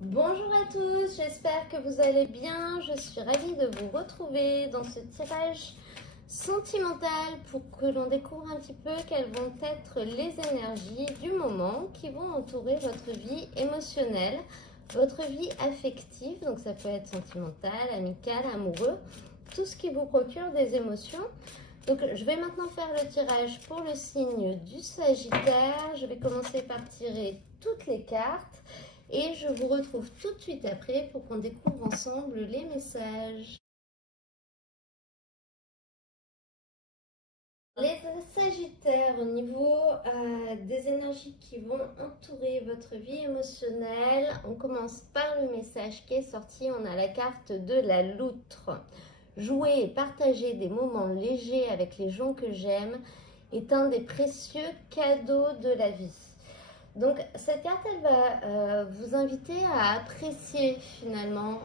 Bonjour à tous, j'espère que vous allez bien. Je suis ravie de vous retrouver dans ce tirage sentimental pour que l'on découvre un petit peu quelles vont être les énergies du moment qui vont entourer votre vie émotionnelle, votre vie affective. Donc ça peut être sentimental, amical, amoureux, tout ce qui vous procure des émotions. Donc je vais maintenant faire le tirage pour le signe du Sagittaire. Je vais commencer par tirer toutes les cartes. Et je vous retrouve tout de suite après pour qu'on découvre ensemble les messages. Les Sagittaires, au niveau des énergies qui vont entourer votre vie émotionnelle, on commence par le message qui est sorti. On a la carte de la loutre. Jouer et partager des moments légers avec les gens que j'aime est un des précieux cadeaux de la vie. Donc cette carte, elle va vous inviter à apprécier finalement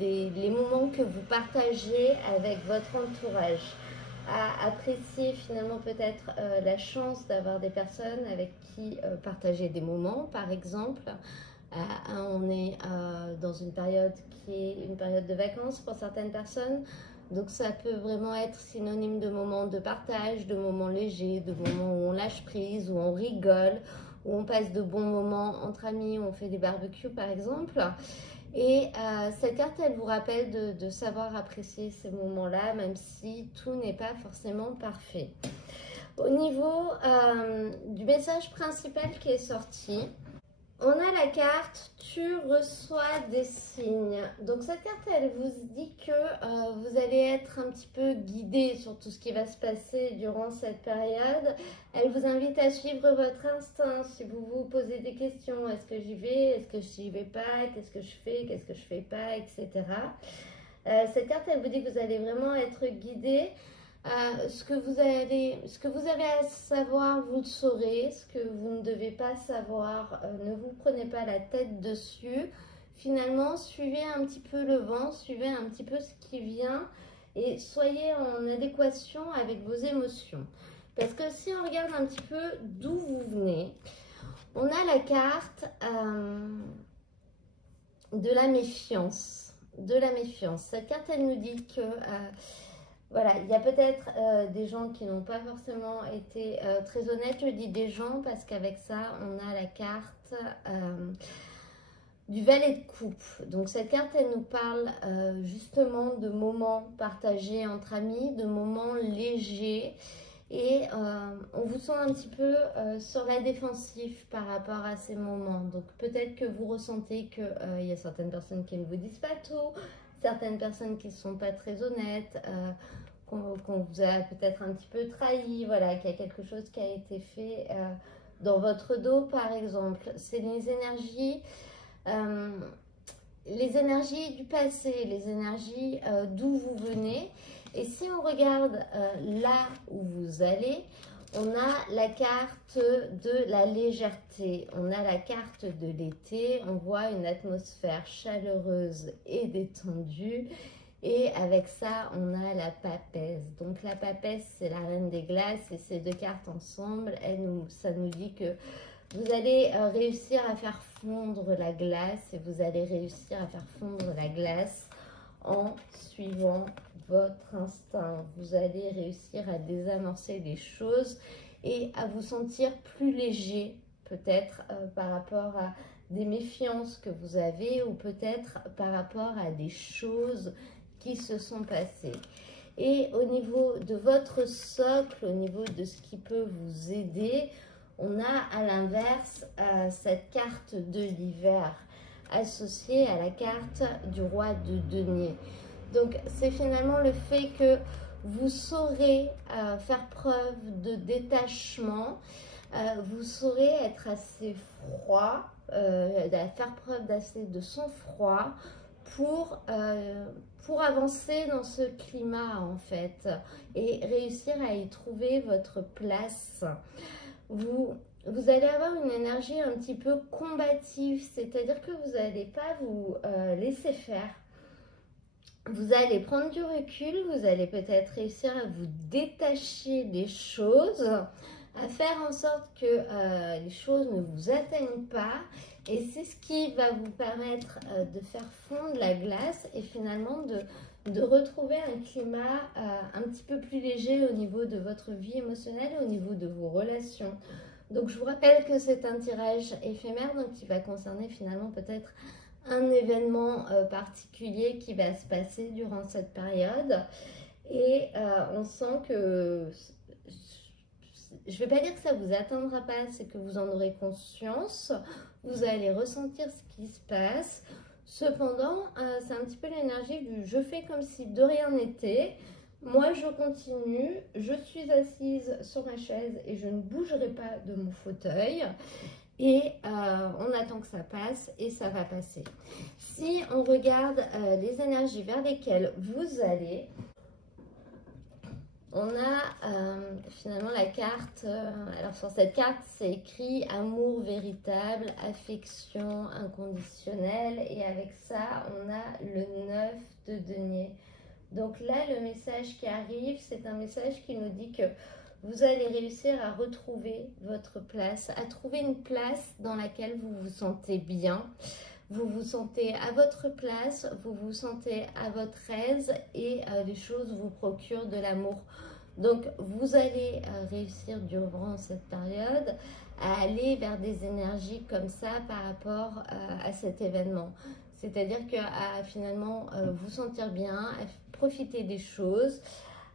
les moments que vous partagez avec votre entourage, à apprécier finalement peut-être la chance d'avoir des personnes avec qui partager des moments, par exemple. On est dans une période qui est une période de vacances pour certaines personnes. Donc ça peut vraiment être synonyme de moments de partage, de moments légers, de moments où on lâche prise, où on rigole, où on passe de bons moments entre amis, où on fait des barbecues par exemple. Et cette carte, elle vous rappelle de savoir apprécier ces moments-là, même si tout n'est pas forcément parfait. Au niveau du message principal qui est sorti, on a la carte « Tu reçois des signes ». Donc cette carte, elle vous dit que vous allez être un petit peu guidé sur tout ce qui va se passer durant cette période. Elle vous invite à suivre votre instinct. Si vous vous posez des questions, est-ce que j'y vais, est-ce que je n'y vais pas, qu'est-ce que je fais pas, etc. Cette carte, elle vous dit que vous allez vraiment être guidé. Ce que vous avez à savoir, vous le saurez. Ce que vous ne devez pas savoir, ne vous prenez pas la tête dessus. Finalement, suivez un petit peu le vent, suivez un petit peu ce qui vient et soyez en adéquation avec vos émotions. Parce que si on regarde un petit peu d'où vous venez, on a la carte de la méfiance. Cette carte, elle nous dit que voilà, il y a peut-être des gens qui n'ont pas forcément été très honnêtes. Je dis des gens parce qu'avec ça, on a la carte du valet de coupe. Donc cette carte, elle nous parle justement de moments partagés entre amis, de moments légers. Et on vous sent un petit peu sur la défensive par rapport à ces moments. Donc peut-être que vous ressentez qu'il y a certaines personnes qui ne vous disent pas tout, certaines personnes qui ne sont pas très honnêtes, qu'on vous a peut-être un petit peu trahi, voilà, qu'il y a quelque chose qui a été fait dans votre dos par exemple. C'est les énergies du passé, les énergies d'où vous venez. Et si on regarde là où vous allez, on a la carte de la légèreté, on a la carte de l'été, on voit une atmosphère chaleureuse et détendue. Et avec ça, on a la papesse. Donc la papesse, c'est la reine des glaces et ces deux cartes ensemble, ça nous dit que vous allez réussir à faire fondre la glace et vous allez réussir à faire fondre la glace en suivant votre instinct. Vous allez réussir à désamorcer les choses et à vous sentir plus léger, peut-être par rapport à des méfiances que vous avez ou peut-être par rapport à des choses qui se sont passées. Et au niveau de votre socle, au niveau de ce qui peut vous aider, on a à l'inverse cette carte de l'hiver associée à la carte du roi de denier. Donc c'est finalement le fait que vous saurez faire preuve de détachement, vous saurez être assez froid, faire preuve d'assez de sang-froid pour avancer dans ce climat en fait et réussir à y trouver votre place. Vous allez avoir une énergie un petit peu combative, c'est-à-dire que vous n'allez pas vous laisser faire. Vous allez prendre du recul, vous allez peut-être réussir à vous détacher des choses à faire en sorte que les choses ne vous atteignent pas. Et c'est ce qui va vous permettre de faire fondre la glace et finalement de retrouver un climat un petit peu plus léger au niveau de votre vie émotionnelle et au niveau de vos relations. Donc je vous rappelle que c'est un tirage éphémère, donc qui va concerner finalement peut-être un événement particulier qui va se passer durant cette période. Et on sent que, je ne vais pas dire que ça ne vous atteindra pas, c'est que vous en aurez conscience, vous allez ressentir ce qui se passe. Cependant, c'est un petit peu l'énergie du je fais comme si de rien n'était. Moi, je continue, je suis assise sur ma chaise et je ne bougerai pas de mon fauteuil. Et on attend que ça passe et ça va passer. Si on regarde les énergies vers lesquelles vous allez, on a finalement la carte, alors sur cette carte c'est écrit amour véritable, affection inconditionnelle, et avec ça on a le 9 de denier. Donc là le message qui arrive, c'est un message qui nous dit que vous allez réussir à retrouver votre place, à trouver une place dans laquelle vous vous sentez bien. Vous vous sentez à votre place, vous vous sentez à votre aise et les choses vous procurent de l'amour. Donc vous allez réussir durant cette période à aller vers des énergies comme ça par rapport à cet événement. C'est-à-dire qu'à finalement vous sentir bien, à profiter des choses,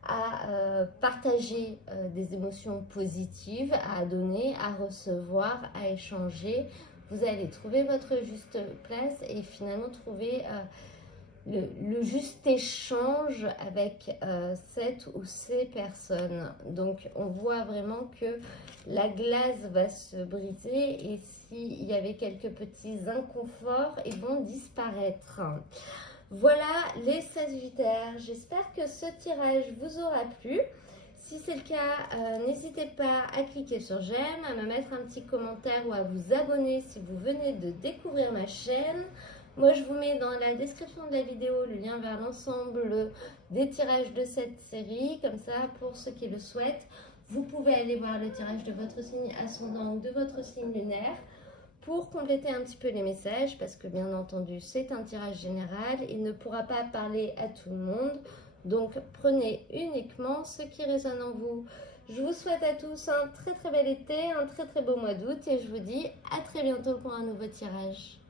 à partager des émotions positives, à donner, à recevoir, à échanger. Vous allez trouver votre juste place et finalement trouver le juste échange avec cette ou ces personnes. Donc on voit vraiment que la glace va se briser et s'il y avait quelques petits inconforts, ils vont disparaître. Voilà les Sagittaires, j'espère que ce tirage vous aura plu. Si c'est le cas, n'hésitez pas à cliquer sur j'aime, à me mettre un petit commentaire ou à vous abonner si vous venez de découvrir ma chaîne. Moi, je vous mets dans la description de la vidéo le lien vers l'ensemble des tirages de cette série. Comme ça, pour ceux qui le souhaitent, vous pouvez aller voir le tirage de votre signe ascendant ou de votre signe lunaire pour compléter un petit peu les messages. Parce que bien entendu, c'est un tirage général. Il ne pourra pas parler à tout le monde. Donc, prenez uniquement ce qui résonne en vous. Je vous souhaite à tous un très très bel été, un très très beau mois d'août. Et je vous dis à très bientôt pour un nouveau tirage.